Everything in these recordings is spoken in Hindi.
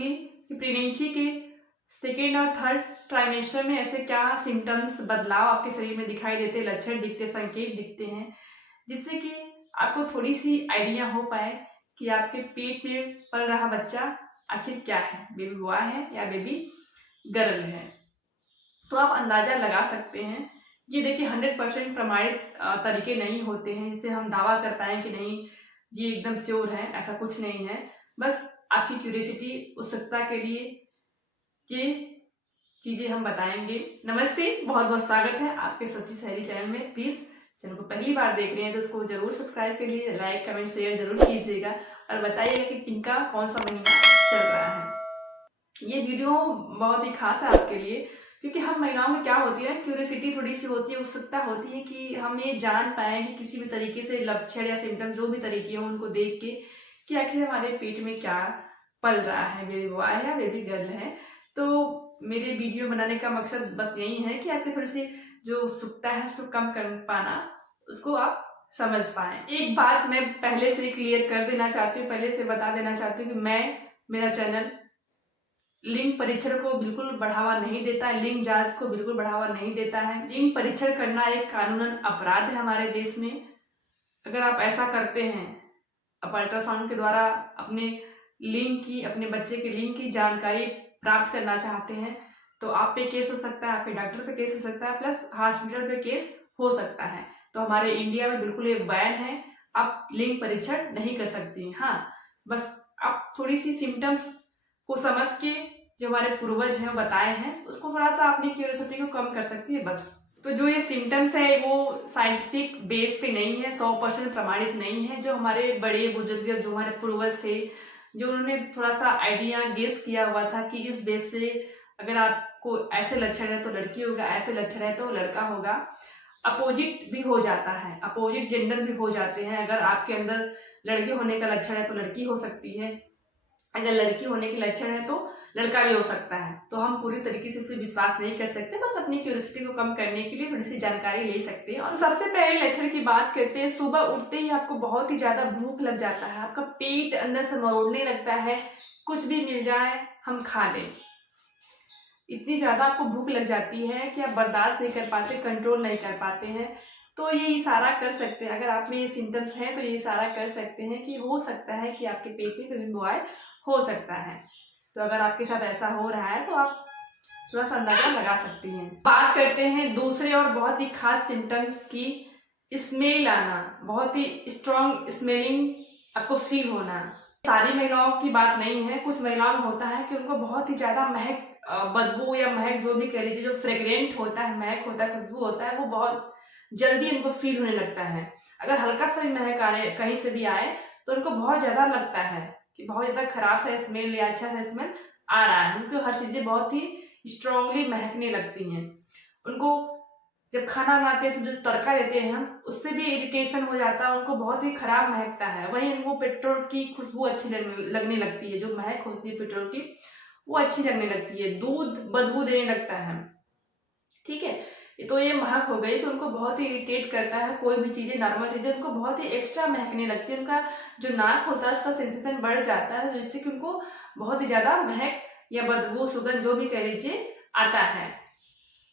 करूंगी कि प्रेगनेंसी के सेकेंड और थर्ड ट्राइमेस्टर में ऐसे क्या सिम्टम्स, बदलाव आपके शरीर में दिखाई देते, लक्षण दिखते, संकेत दिखते हैं, जिससे कि आपको थोड़ी सी आइडिया हो पाए कि आपके पेट में पल रहा बच्चा आखिर क्या है, बेबी बॉय है या बेबी गर्ल है। तो आप अंदाजा लगा सकते हैं। ये देखिए 100% प्रमाणित तरीके नहीं होते हैं जिससे हम दावा कर पाए कि नहीं ये एकदम श्योर है, ऐसा कुछ नहीं है। बस आपकी क्यूरियोसिटी, उत्सुकता के लिए ये चीजें हम बताएंगे। नमस्ते, बहुत बहुत स्वागत है आपके सच्ची सहेली चैनल में। प्लीज चैनल को पहली बार देख रहे हैं तो उसको जरूर सब्सक्राइब कर लीजिए, लाइक कमेंट शेयर जरूर कीजिएगा और बताइएगा कि इनका कौन सा महीना चल रहा है। ये वीडियो बहुत ही खास है आपके लिए, क्योंकि हम महिलाओं में क्या होती है, क्यूरियोसिटी थोड़ी सी होती है, उत्सुकता होती है कि हम ये जान पाएं कि किसी भी तरीके से लक्षण या सिम्टम जो भी तरीके हो उनको देख के कि आखिर हमारे पेट में क्या पल रहा है, बेबी बॉय है या बेबी गर्ल है। तो मेरे वीडियो बनाने का मकसद बस यही है कि आपकी थोड़ी सी जो उत्सुकता है उसको कम कर पाना, उसको आप समझ पाए। एक बात मैं पहले से क्लियर कर देना चाहती हूँ, पहले से बता देना चाहती हूँ कि मेरा चैनल लिंग परीक्षण को बिल्कुल बढ़ावा नहीं देता है, लिंग जांच को बिल्कुल बढ़ावा नहीं देता है। लिंग परीक्षण करना एक कानूनन अपराध है हमारे देश में। अगर आप ऐसा करते हैं, आप अल्ट्रासाउंड के द्वारा अपने लिंग की, अपने बच्चे के लिंग की जानकारी प्राप्त करना चाहते हैं तो आप पे केस हो सकता है, आपके डॉक्टर पे केस हो सकता है, प्लस हॉस्पिटल पे केस हो सकता है। तो हमारे इंडिया में बिल्कुल ये बैन है, आप लिंग परीक्षण नहीं कर सकती। हाँ, बस आप थोड़ी सी सिम्टम्स को समझ के जो हमारे पूर्वज हैं बताए हैं उसको थोड़ा सा अपनी क्यूरियोसिटी को कम कर सकती है बस। तो जो ये सिम्टम्स है वो साइंटिफिक बेस पे नहीं है, 100% प्रमाणित नहीं है। जो हमारे बड़े बुजुर्ग, जो हमारे पूर्वज थे, जो उन्होंने थोड़ा सा आइडिया गेस किया हुआ था कि इस बेस से अगर आपको ऐसे लक्षण है तो लड़की होगा, ऐसे लक्षण है तो लड़का होगा। अपोजिट भी हो जाता है, अपोजिट जेंडर भी हो जाते हैं। अगर आपके अंदर लड़के होने का लक्षण है तो लड़की हो सकती है, अगर लड़की होने के लक्षण है तो लड़का भी हो सकता है। तो हम पूरी तरीके से इस पर विश्वास नहीं कर सकते, बस अपनी क्यूरियोसिटी को कम करने के लिए थोड़ी सी जानकारी ले सकते हैं। और सबसे पहले लक्षण की बात करते हैं। सुबह उठते ही आपको बहुत ही ज्यादा भूख लग जाता है, आपका पेट अंदर से मरोड़ने लगता है, कुछ भी मिल जाए हम खा लें। इतनी ज्यादा आपको भूख लग जाती है कि आप बर्दाश्त नहीं कर पाते, कंट्रोल नहीं कर पाते हैं। तो ये इशारा कर सकते हैं, अगर आप में ये सिम्टम्स हैं तो ये इशारा कर सकते हैं कि हो सकता है कि आपके पेट में बेबी बॉय हो सकता है। तो अगर आपके साथ ऐसा हो रहा है तो आप थोड़ा सा अंदाजा लगा सकती हैं। बात करते हैं दूसरे और बहुत ही खास सिम्टम्स की। स्मेल आना, बहुत ही स्ट्रॉन्ग स्मेलिंग आपको फील होना। सारी महिलाओं की बात नहीं है, कुछ महिलाओं में होता है कि उनको बहुत ही ज्यादा महक, बदबू या महक जो भी कह लीजिए, जो फ्रेग्रेंट होता है, महक होता है, खुशबू होता है, वो बहुत जल्दी उनको फील होने लगता है। अगर हल्का सा भी महक आने कहीं से भी आए तो उनको बहुत ज्यादा लगता है कि बहुत ज्यादा खराब सा स्मेल या अच्छा सा स्मेल आ रहा है। उनको हर चीजें बहुत ही स्ट्रांगली महकने लगती हैं। उनको जब खाना बनाते हैं तो जो तड़का देते हैं हम, उससे भी इरिटेशन हो जाता है, उनको बहुत ही खराब महकता है। वहीं उनको पेट्रोल की खुशबू अच्छी लगने लगती है, जो महक होती है पेट्रोल की वो अच्छी लगने लगती है। दूध बदबू देने लगता है, ठीक है। तो ये महक हो गई, तो उनको बहुत ही इरिटेट करता है। कोई भी चीजें, नॉर्मल चीजें उनको बहुत ही एक्स्ट्रा महकने लगती है। उनका जो नाक होता है उसका सेंसेशन बढ़ जाता है, जिससे कि उनको बहुत ही ज्यादा महक या बदबू, सुगंध जो भी कह लीजिए आता है।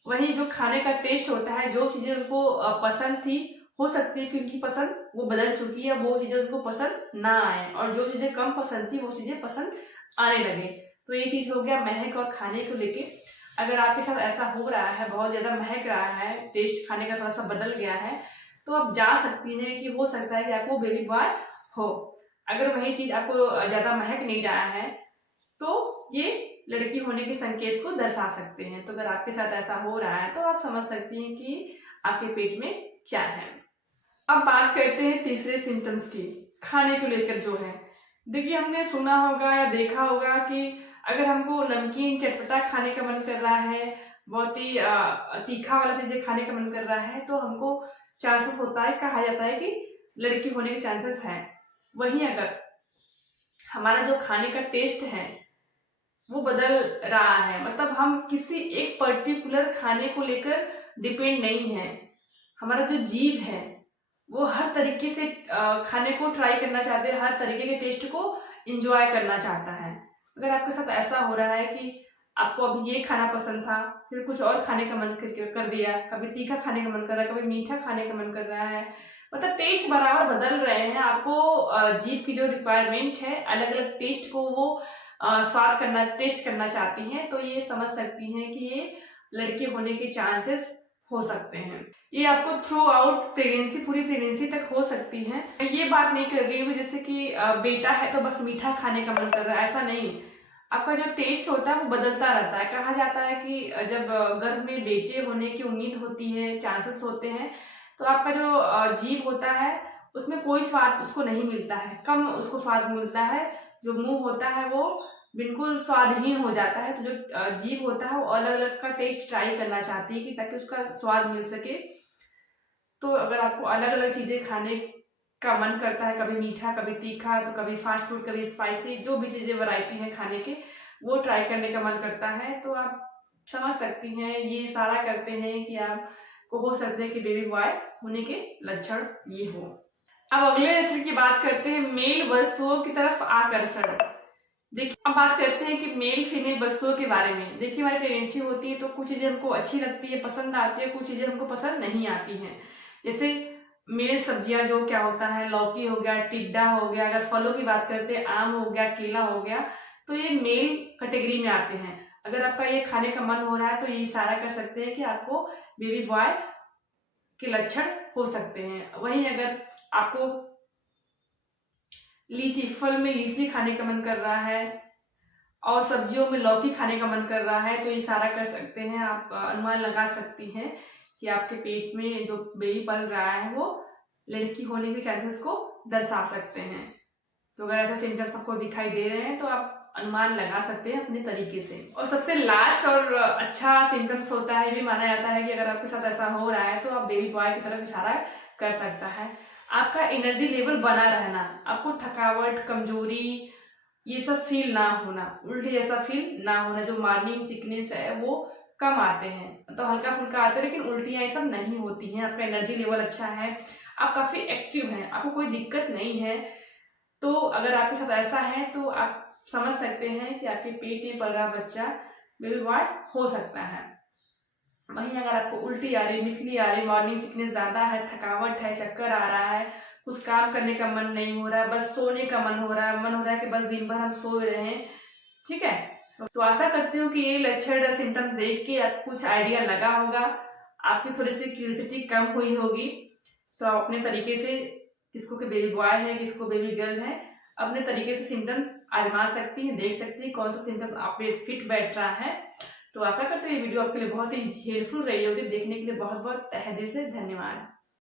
वहीं जो खाने का टेस्ट होता है, जो चीजें उनको पसंद थी, हो सकती है कि उनकी पसंद वो बदल चुकी है, वो चीजें उनको पसंद ना आए, और जो चीजें कम पसंद थी वो चीजें पसंद आने लगे। तो ये चीज हो गया महक और खाने को लेके। अगर आपके साथ ऐसा हो रहा है, बहुत ज्यादा महक रहा है, टेस्ट खाने का थोड़ा सा बदल गया है, तो आप जा सकती हैं कि हो सकता है कि आपको बेबी बॉय हो। अगर वही चीज आपको ज्यादा महक नहीं रहा है तो ये लड़की होने के संकेत को दर्शा सकते हैं। तो अगर आपके साथ ऐसा हो रहा है तो आप समझ सकती हैं कि आपके पेट में क्या है। अब बात करते हैं तीसरे सिम्टम्स की, खाने को लेकर जो है। देखिए, हमने सुना होगा या देखा होगा कि अगर हमको नमकीन चटपटा खाने का मन कर रहा है, बहुत ही तीखा वाला चीजें खाने का मन कर रहा है, तो हमको चांसेस होता है, कहा जाता है कि लड़की होने के चांसेस हैं। वहीं अगर हमारा जो खाने का टेस्ट है वो बदल रहा है, मतलब हम किसी एक पर्टिकुलर खाने को लेकर डिपेंड नहीं है, हमारा जो जीव है वो हर तरीके से खाने को ट्राई करना चाहते हैं, हर तरीके के टेस्ट को एंजॉय करना चाहता है। अगर आपके साथ ऐसा हो रहा है कि आपको अभी ये खाना पसंद था, फिर कुछ और खाने का मन कर दिया, कभी तीखा खाने का मन कर रहा है, कभी मीठा खाने का मन कर रहा है, मतलब टेस्ट बराबर बदल रहे हैं। आपको जीभ की जो रिक्वायरमेंट है, अलग अलग टेस्ट को वो टेस्ट करना चाहती हैं, तो ये समझ सकती हैं कि ये लड़के होने के चांसेस हो सकते हैं। ये आपको थ्रू आउट प्रेगनेंसी, पूरी प्रेगनेंसी तक हो सकती है। ये बात नहीं कर रही हूँ जैसे कि बेटा है तो बस मीठा खाने का मन कर रहा है, ऐसा नहीं। आपका जो टेस्ट होता है वो बदलता रहता है। कहा जाता है कि जब गर्भ में बेटे होने की उम्मीद होती है, चांसेस होते हैं, तो आपका जो जीभ होता है उसमें कोई स्वाद उसको नहीं मिलता है, कम उसको स्वाद मिलता है। जो मुंह होता है वो बिल्कुल स्वादहीन हो जाता है। तो जो जीभ होता है वो अलग अलग का टेस्ट ट्राई करना चाहती है कि ताकि उसका स्वाद मिल सके। तो अगर आपको अलग अलग चीज़ें खाने का मन करता है, कभी मीठा, कभी तीखा, तो कभी फास्ट फूड, कभी स्पाइसी, जो भी चीज़ें वैरायटी है खाने के, वो ट्राई करने का मन करता है, तो आप समझ सकती हैं ये इशारा करते हैं कि आपको हो सकता है कि बेबी बॉय होने के लक्षण ये हो। अब अगले लक्षण की बात करते हैं, मेल वस्तुओं की तरफ आकर्षण। देखिए, अब बात करते हैं कि मेल फीमेल वस्तुओं के बारे में। देखिए, हमारी प्रेगनेंसी होती है तो कुछ चीज़ें हमको अच्छी लगती है, पसंद आती है, कुछ चीज़ें हमको पसंद नहीं आती हैं। जैसे मेल सब्जियां, जो क्या होता है, लौकी हो गया, टिड्डा हो गया, अगर फलों की बात करते हैं, आम हो गया, केला हो गया, तो ये मेल कैटेगरी में आते हैं। अगर आपका ये खाने का मन हो रहा है तो ये इशारा कर सकते हैं कि आपको बेबी बॉय के लक्षण हो सकते हैं। वहीं अगर आपको लीची, फल में लीची खाने का मन कर रहा है और सब्जियों में लौकी खाने का मन कर रहा है, तो इशारा कर सकते हैं, आप अनुमान लगा सकती हैं कि आपके पेट में जो बेबी पल रहा है वो लड़की होने के चांसेस को दर्शा सकते हैं। तो अगर ऐसे सिम्टम्स आपको दिखाई दे रहे हैं तो आप अनुमान लगा सकते हैं अपने तरीके से। और सबसे लास्ट और अच्छा सिम्टम्स होता है, ये भी माना जाता है कि अगर आपके साथ ऐसा हो रहा है तो आप बेबी बॉय की तरफ इशारा कर सकता है। आपका एनर्जी लेवल बना रहना, आपको थकावट, कमजोरी, ये सब फील ना होना, उल्टी जैसा फील ना होना, जो मॉर्निंग सिकनेस है वो कम आते हैं, मतलब हल्का फुल्का आते हैं, लेकिन उल्टियाँ ये सब नहीं होती हैं। आपका एनर्जी लेवल अच्छा है, आप काफ़ी एक्टिव हैं, आपको कोई दिक्कत नहीं है। तो अगर आपके साथ ऐसा है तो आप समझ सकते हैं कि आपके पेट में पल रहा बच्चा बेबी बॉय हो सकता है। वहीं अगर आपको उल्टी आ रही, मिचली आ रही, मॉर्निंग सिकनेस ज़्यादा है, थकावट है, चक्कर आ रहा है, कुछ काम करने का मन नहीं हो रहा है, बस सोने का मन हो रहा है कि बस दिन भर हम सो रहे हैं, ठीक है, तो आशा करती हूँ कि ये लक्षण सिम्टम्स देख के आपको कुछ आइडिया लगा होगा, आपकी थोड़ी सी क्यूरियोसिटी कम हुई होगी। तो आप अपने तरीके से, किसको कि बेबी बॉय है, किसको बेबी गर्ल है, अपने तरीके से सिम्टम्स आजमा सकती हैं, देख सकती हैं कौन सा सिम्टम आप पे फिट बैठ रहा है। तो आशा करते हैं ये वीडियो आपके लिए बहुत ही हेल्पफुल रही होगी। देखने के लिए बहुत बहुत तहे दिल से धन्यवाद।